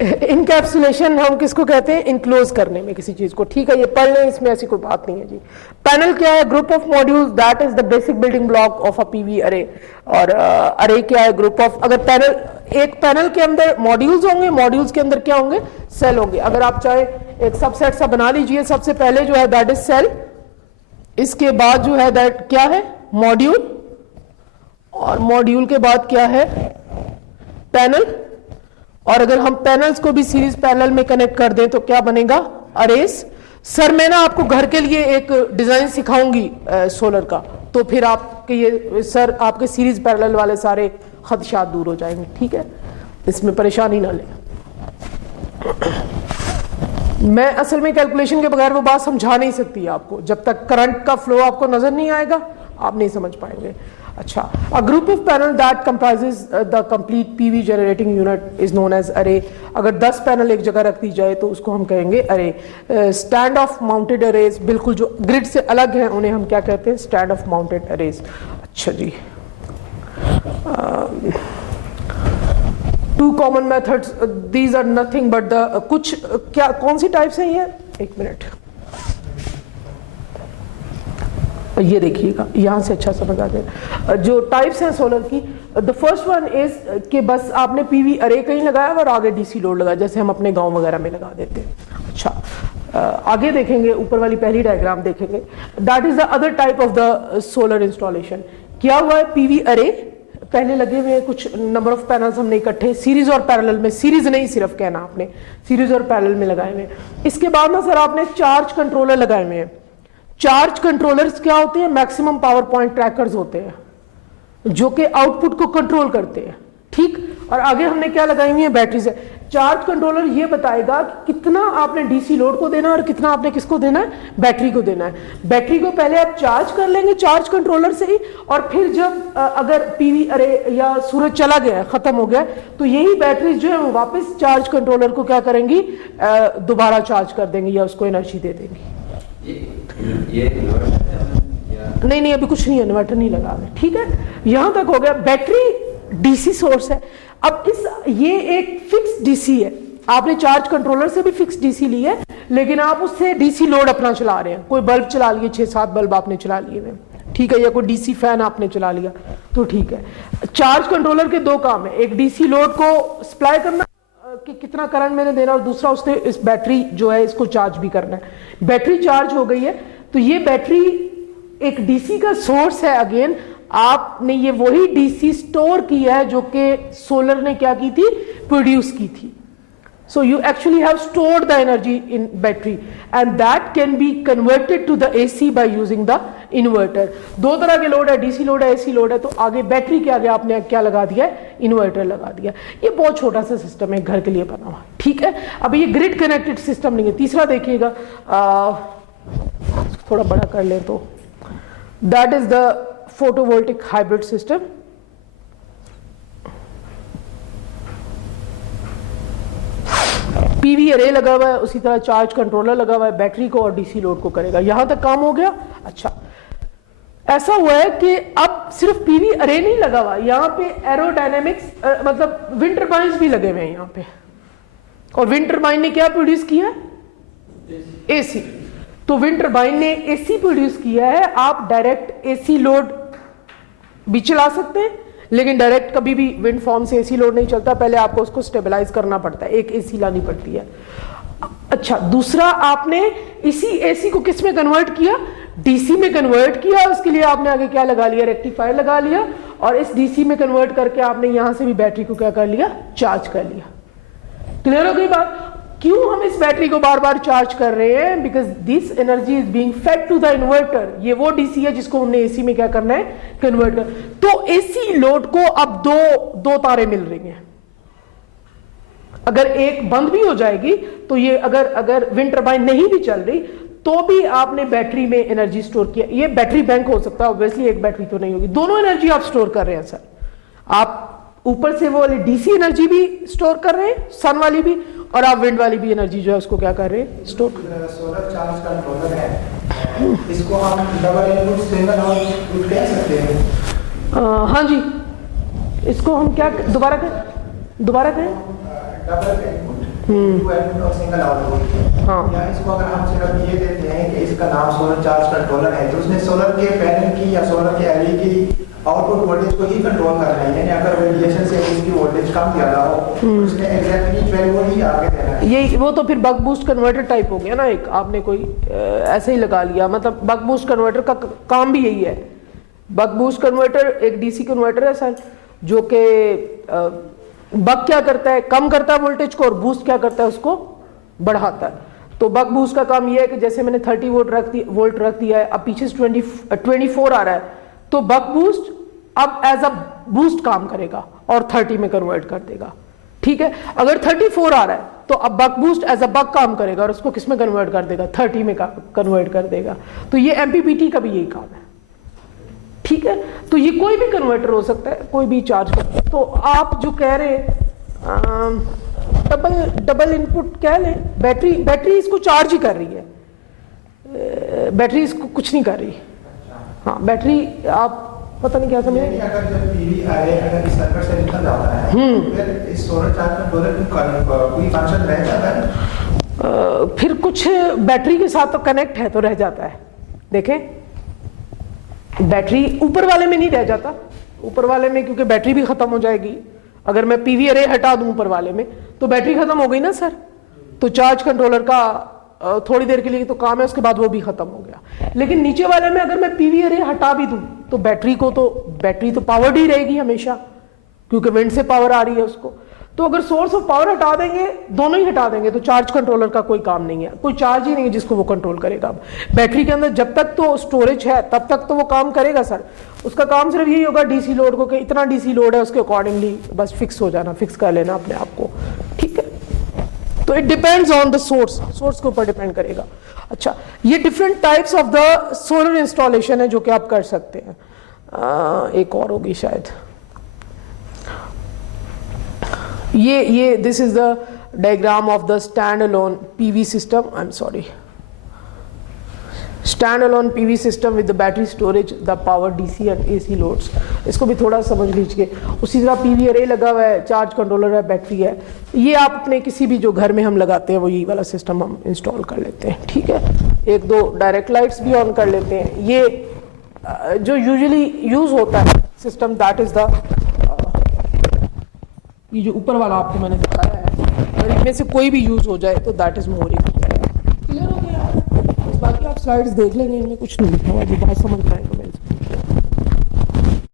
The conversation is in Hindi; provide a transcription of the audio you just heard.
इनकैप्सुलेशन हम किसको कहते हैं? इनक्लोज करने में किसी चीज को, ठीक है, ये पढ़ लें, इसमें ऐसी कोई बात नहीं है जी। पैनल क्या है? Group of modules that is the basic building block of a PV अरे। और अरे क्या है? ग्रुप ऑफ, अगर पैनल, एक पैनल के अंदर मॉड्यूल्स होंगे, मॉड्यूल्स के अंदर क्या होंगे? सेल होंगे। अगर आप चाहे एक सबसेट सा बना लीजिए, सबसे पहले जो है दैट इज सेल, इसके बाद जो है दैट क्या है? मॉड्यूल, और मॉड्यूल के बाद क्या है? पैनल। और अगर हम पैनल्स को भी सीरीज पैरेलल में कनेक्ट कर दें तो क्या बनेगा? अरेज। सर मैं ना आपको घर के लिए एक डिजाइन सिखाऊंगी सोलर का, तो फिर आपके ये सर आपके सीरीज पैरेलल वाले सारे खदशात दूर हो जाएंगे, ठीक है, इसमें परेशानी ना लें। मैं असल में कैलकुलेशन के बगैर वो बात समझा नहीं सकती आपको, जब तक करंट का फ्लो आपको नजर नहीं आएगा आप नहीं समझ पाएंगे। अच्छा, a group of panel that comprises the complete PV generating unit is known as array. अगर 10 पैनल एक जगह रख दी जाए तो उसको हम कहेंगे अरे। स्टैंड ऑफ माउंटेड अरेज, बिल्कुल जो ग्रिड से अलग हैं उन्हें हम क्या कहते हैं? Stand of mounted arrays. अच्छा जी, two common methods, these are nothing but the, कुछ क्या कौन सी टाइप्स हैं ये? एक मिनट, ये देखिएगा यहां से अच्छा समझ आ जाए जो टाइप्स हैं सोलर की। द फर्स्ट वन इज कि बस आपने पीवी अरे कहीं लगाया और आगे डीसी लोड लगाया, जैसे हम अपने गांव वगैरह में लगा देते हैं। अच्छा, आगे देखेंगे, ऊपर वाली पहली डायग्राम देखेंगे, that is the other type of the solar installation. क्या हुआ है? पीवी अरे पहले लगे हुए हैं, कुछ नंबर ऑफ पैनल्स हमने इकट्ठे सीरीज और पैरेलल में, सीरीज नहीं सिर्फ कहना आपने, सीरीज और पैरेलल में लगाए हुए। इसके बाद ना सर आपने चार्ज कंट्रोलर लगाए हुए हैं। चार्ज कंट्रोलर्स क्या होते हैं? मैक्सिमम पावर पॉइंट ट्रैकर्स होते हैं जो कि आउटपुट को कंट्रोल करते हैं, ठीक। और आगे हमने क्या लगाई हुई है? बैटरी से। चार्ज कंट्रोलर ये बताएगा कि कितना आपने डीसी लोड को देना है और कितना आपने किसको देना है? बैटरी को देना है। बैटरी को पहले आप चार्ज कर लेंगे चार्ज कंट्रोलर से ही, और फिर जब अगर पीवी अरे या सूरज चला गया, खत्म हो गया, तो यही बैटरी जो है वो वापस चार्ज कंट्रोलर को क्या करेंगी? दोबारा चार्ज कर देंगी या उसको एनर्जी दे देंगी। ये नहीं अभी कुछ नहीं है, इन्वर्टर नहीं लगा है, ठीक है, यहां तक हो गया। बैटरी डीसी सोर्स है। अब ये एक फिक्स डीसी है, आपने चार्ज कंट्रोलर से भी फिक्स डीसी ली है, लेकिन आप उससे डीसी लोड अपना चला रहे हैं। कोई बल्ब चला लिए, 6-7 बल्ब आपने चला लिए हैं, ठीक है, या कोई डीसी फैन आपने चला लिया तो ठीक है। चार्ज कंट्रोलर के दो काम है, एक डीसी लोड को सप्लाई करना कि कितना करंट मैंने देना, और दूसरा उसने इस बैटरी जो है इसको चार्ज भी करना है। बैटरी चार्ज हो गई है तो ये बैटरी एक डीसी का सोर्स है। अगेन आपने ये वही डीसी स्टोर किया है जो कि सोलर ने क्या की थी? प्रोड्यूस की थी। So you actually have stored the energy in battery and that can be converted to the AC by using the inverter. दो तरह के लोड है, डीसी लोड है, एसी लोड है, तो आगे बैटरी के आगे आपने क्या लगा दिया है? इन्वर्टर लगा दिया। ये बहुत छोटा सा सिस्टम है घर के लिए बना हुआ, ठीक है। अब ये ग्रिड कनेक्टेड सिस्टम नहीं है। तीसरा देखिएगा, थोड़ा बड़ा कर ले तो, that is the photovoltaic hybrid system. PV अरे लगा हुआ है, उसी तरह चार्ज कंट्रोलर लगा हुआ है, बैटरी को और डीसी लोड को करेगा। यहां तक काम हो गया। अच्छा, ऐसा हुआ है कि अब सिर्फ पीवी अरे नहीं लगा हुआ, यहां पे एरोडायनेमिक्स मतलब विंड टर्बाइन्स भी लगे हुए हैं यहां पे। और विंड टर्बाइन ने क्या प्रोड्यूस किया? एसी। तो विंड टर्बाइन ने एसी प्रोड्यूस किया है। आप डायरेक्ट एसी लोड भी चला सकते हैं, लेकिन डायरेक्ट कभी भी विंड फार्म से एसी लोड नहीं चलता, पहले आपको उसको स्टेबलाइज करना पड़ता है, एक एसी लानी पड़ती है। अच्छा, दूसरा आपने इसी एसी को किस में कन्वर्ट किया? डीसी में कन्वर्ट किया। उसके लिए आपने आगे क्या लगा लिया? रेक्टिफायर लगा लिया, और इस डीसी में कन्वर्ट करके आपने यहां से भी बैटरी को क्या कर लिया? चार्ज कर लिया। क्लियर हो गई बात? क्यों हम इस बैटरी को बार बार चार्ज कर रहे हैं? Because this energy is being fed to the inverter. ये वो डीसी है जिसको हमने एसी में क्या करना है? कन्वर्ट कर। तो एसी लोड को अब दो तारे मिल रही हैं। अगर एक बंद भी हो जाएगी तो ये अगर विंड टर्बाइन नहीं भी चल रही तो भी आपने बैटरी में एनर्जी स्टोर किया। ये बैटरी बैंक हो सकता है, ऑब्वियसली एक बैटरी तो नहीं होगी। दोनों एनर्जी आप स्टोर कर रहे हैं सर। आप ऊपर से वो वाली डीसी एनर्जी भी स्टोर कर रहे हैं, सन वाली भी, और आप विंड वाली भी एनर्जी जो है उसको क्या कर रहे हैं? स्टोर। सोलर चार्ज कंट्रोलर है, इसको हम डबल इनपुट सिंगल आउटपुट कह सकते हैं। हाँ जी, इसको हम क्या दोबारा कहें? डबल इनपुट टू एलिमेंट और सिंगल आउटपुट। हाँ। या इसको अगर हम सिर्फ ये देते हैं कि इसका नाम सोलर चार्ज कंट्रोलर है, तो उसने सोलर के पैनल की या सोलर के एलई की आउटपुट वोल्टेज को ही कंट्रोल करना है, यानी अगर वेरिएशन से उसकी वोल्टेज कम ज्यादा हो तो उसने एग्जैक्टली 12 वोल्ट ही आगे देना है। ये वो तो फिर बक बूस्ट कन्वर्टर टाइप हो गया ना, एक आपने कोई ऐसे ही लगा लिया। मतलब बक बूस्ट कन्वर्टर का काम भी यही है। बक बूस्ट कन्वर्टर एक डीसी कन्वर्टर है सर, जो कि बक क्या करता है, कम करता है वोल्टेज को, और बूस्ट क्या करता है, उसको बढ़ाता है। तो बक बूस्ट का काम यह है कि जैसे मैंने 30 वोल्ट रख दिया है, अब पीछे 24 आ रहा है, तो बक बूस्ट अब एज अ बूस्ट काम करेगा और 30 में कन्वर्ट कर देगा। ठीक है, अगर 34 आ रहा है तो अब बक बूस्ट एज अ बक काम करेगा और उसको किस में कन्वर्ट कर देगा, 30 में कन्वर्ट कर देगा। तो ये एमपीपीटी का भी यही काम है। ठीक है, तो ये कोई भी कन्वर्टर हो सकता है, कोई भी चार्ज कर। तो आप जो कह रहे हैं डबल इनपुट कह लें, बैटरी इसको चार्ज ही कर रही है, बैटरी इसको कुछ नहीं कर रही। हाँ, बैटरी आप पता नहीं क्या समझे। अगर जब पीवी अरे अगर इस सर्किट से निकल जाता है फिर इस सोलर चार्ज कंट्रोलर की कोई फंक्शन रह जाता है? फिर कुछ बैटरी के साथ तो कनेक्ट है तो रह जाता है। देखें, बैटरी ऊपर वाले में नहीं रह जाता, ऊपर वाले में क्योंकि बैटरी भी खत्म हो जाएगी। अगर मैं पीवी अरे हटा दूं ऊपर वाले में तो बैटरी खत्म हो गई ना सर। तो चार्ज कंट्रोलर का थोड़ी देर के लिए तो काम है, उसके बाद वो भी खत्म हो गया। लेकिन नीचे वाले में अगर मैं पीवी अरे हटा भी दूं तो बैटरी तो पावर्ड ही रहेगी हमेशा, क्योंकि विंड से पावर आ रही है उसको। तो अगर सोर्स ऑफ पावर हटा देंगे, दोनों ही हटा देंगे, तो चार्ज कंट्रोलर का कोई काम नहीं है, कोई चार्ज ही नहीं है जिसको वो कंट्रोल करेगा। अब बैटरी के अंदर जब तक तो स्टोरेज है तब तक तो वो काम करेगा सर। उसका काम सिर्फ यही होगा डीसी लोड को, कि इतना डीसी लोड है उसके अकॉर्डिंगली बस फिक्स हो जाना, फिक्स कर लेना अपने आप को। ठीक है, तो it depends on the source के ऊपर डिपेंड करेगा। अच्छा, ये different types of the solar installation है जो कि आप कर सकते हैं। एक और होगी शायद, ये this is the diagram of the stand alone PV system, I am sorry, stand alone PV system with the battery storage the power DC and AC loads. इसको भी थोड़ा समझ लीजिए। उसी तरह पीवी अरे लगा हुआ है, चार्ज कंट्रोलर है, बैटरी है। ये आप अपने किसी भी जो घर में हम लगाते हैं वो यही वाला सिस्टम हम इंस्टॉल कर लेते हैं। ठीक है, एक दो डायरेक्ट लाइट्स भी ऑन कर लेते हैं। ये जो यूजुअली यूज होता है सिस्टम, दैट इज द, ये जो ऊपर वाला आपको मैंने दिखाया है, अगर इनमें से कोई भी यूज हो जाए तो दैट इज मोर क्लियर हो गया। बाकी आप स्लाइड्स देख लेंगे, इनमें कुछ नहीं लिखा हुआ, जो बात समझ में आएगी।